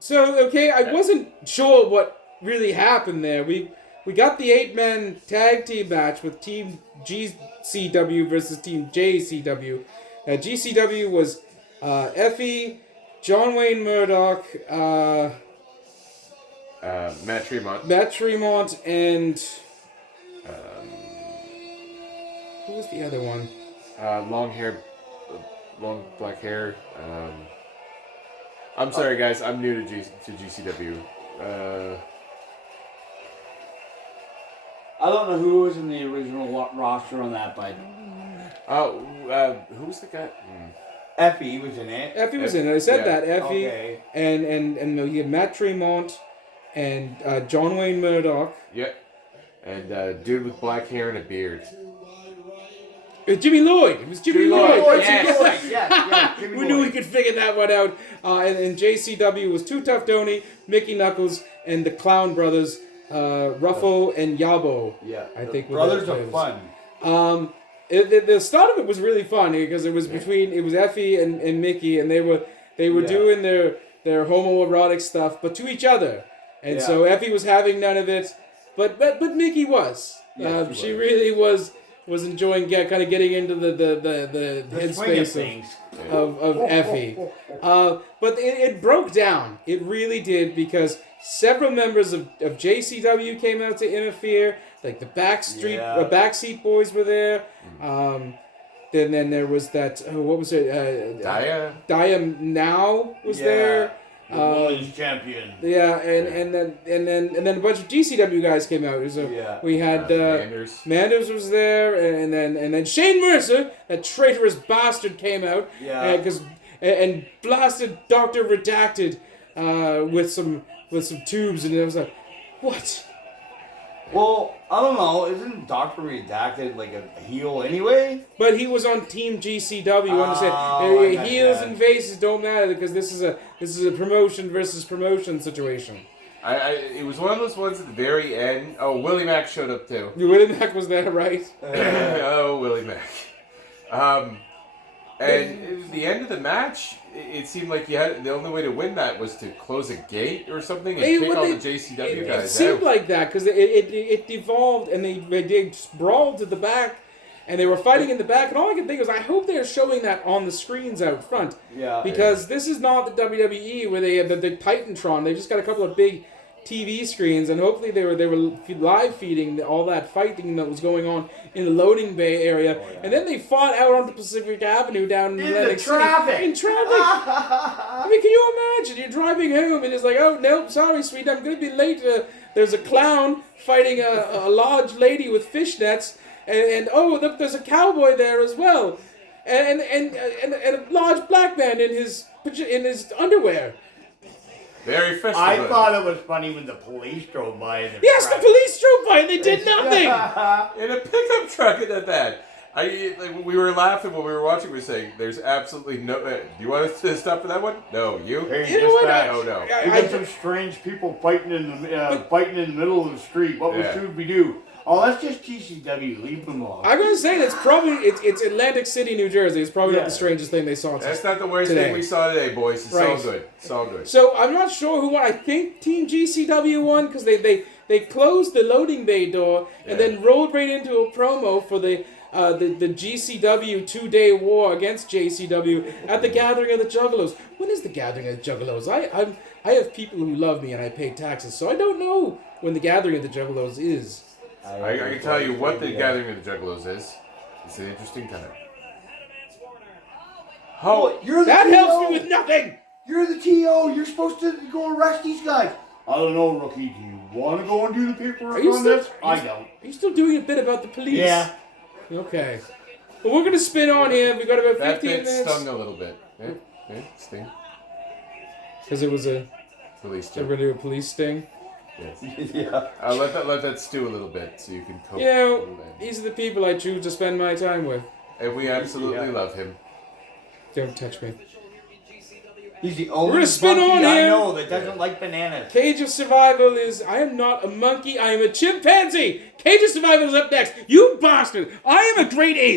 So, okay, I wasn't sure what really happened there. We got the 8-man tag team match with Team GCW versus Team JCW. GCW was Effie, John Wayne Murdoch, Matt Tremont, and who was the other one? Long hair, long black hair. I'm sorry, guys. I'm new to GCW. I don't know who was in the original roster on that, but who was the guy? Effie was in it. Effie was in it. I said that. Effie. Okay. And you had Matt Tremont and John Wayne Murdoch. Yeah. And dude with black hair and a beard. It was Jimmy Lloyd. It was Jimmy Lloyd. Yes, We knew we could figure that one out. And JCW was Too Tough Tony, Mickey Knuckles, and the Clown Brothers, Ruffo and Yabo. Yeah, I think brothers are fun. The start of it was really fun because it was Effie and Mickey, and they were doing their homoerotic stuff, but to each other. And so Effie was having none of it, but Mickey was. She really was enjoying kind of getting into the headspace of Effie. But it broke down. It really did, because several members of JCW came out to interfere. Like the Backseat Boys were there. Then there was that, what was it? Dia Now was there. Women's champion. Yeah, and then a bunch of GCW guys came out. We had Manders was there, and then Shane Mercer, that traitorous bastard, came out. Yeah. And blasted Dr. Redacted with some tubes, and it was like, what? Well, I don't know. Isn't Dr. Redacted like a heel anyway? But he was on Team GCW. Understand? Heels and faces don't matter, because this is a promotion versus promotion situation. It was one of those ones at the very end. Oh, Willie Mack showed up too. Willie Mack was there, right? Oh, Willie Mack. And at the end of the match, it seemed like the only way to win that was to close a gate or something and kick all the JCW guys out. It seemed like that, because it devolved, and they brawled to the back, and they were fighting in the back, and all I can think is, I hope they're showing that on the screens out front. Yeah. Because this is not the WWE where they had the Titantron. They just got a couple of big TV screens, and hopefully they were live feeding all that fighting that was going on in the loading bay area, and then they fought out on the Pacific Avenue down in Atlantic City. In traffic. I mean, can you imagine? You're driving home, and it's like, oh nope, sorry, sweet, I'm gonna be late. There's a clown fighting a large lady with fishnets, and oh look, there's a cowboy there as well, and a large black man in his underwear. Very festive. I thought it was funny when the police drove by. Yes, the police drove by and they did nothing. In a pickup truck at that. We were laughing when we were watching. We were saying, "There's absolutely no." Do you want us to stop for that one? No, you. Hey, you know what? Oh no. We got some strange people fighting in the middle of the street. What should we do? Oh, that's just GCW. Leave them alone. I'm gonna say it's probably it's Atlantic City, New Jersey. It's probably not the strangest thing they saw. That's not the worst thing we saw today, boys. It's all good. It's all good. So I'm not sure who won. I think Team GCW won, because they closed the loading bay door and then rolled right into a promo for the GCW 2-day war against JCW at the Gathering of the Juggalos. When is the Gathering of the Juggalos? I have people who love me and I pay taxes, so I don't know when the Gathering of the Juggalos is. I can tell you what the Gathering of the Juggalos is. It's an interesting time. Oh, that helps me with nothing! You're the TO. You're supposed to go arrest these guys. I don't know, rookie. Do you want to go and do the paperwork on this? I don't. Are you still doing a bit about the police? Yeah. Okay. Well, we're going to spin on here. We've got about 15 minutes. That bit stung a little bit. Yeah, sting. Because it was a... Police sting. We're going to do a police sting? Yes. Yeah. Let that stew a little bit so you can cope. You know, these are the people I choose to spend my time with. And we absolutely love him. Don't touch me. He's the only We're gonna spin on I him. know that doesn't like bananas. Cage of Survival is... I am not a monkey. I am a chimpanzee. Cage of Survival is up next. You bastard. I am a great ape.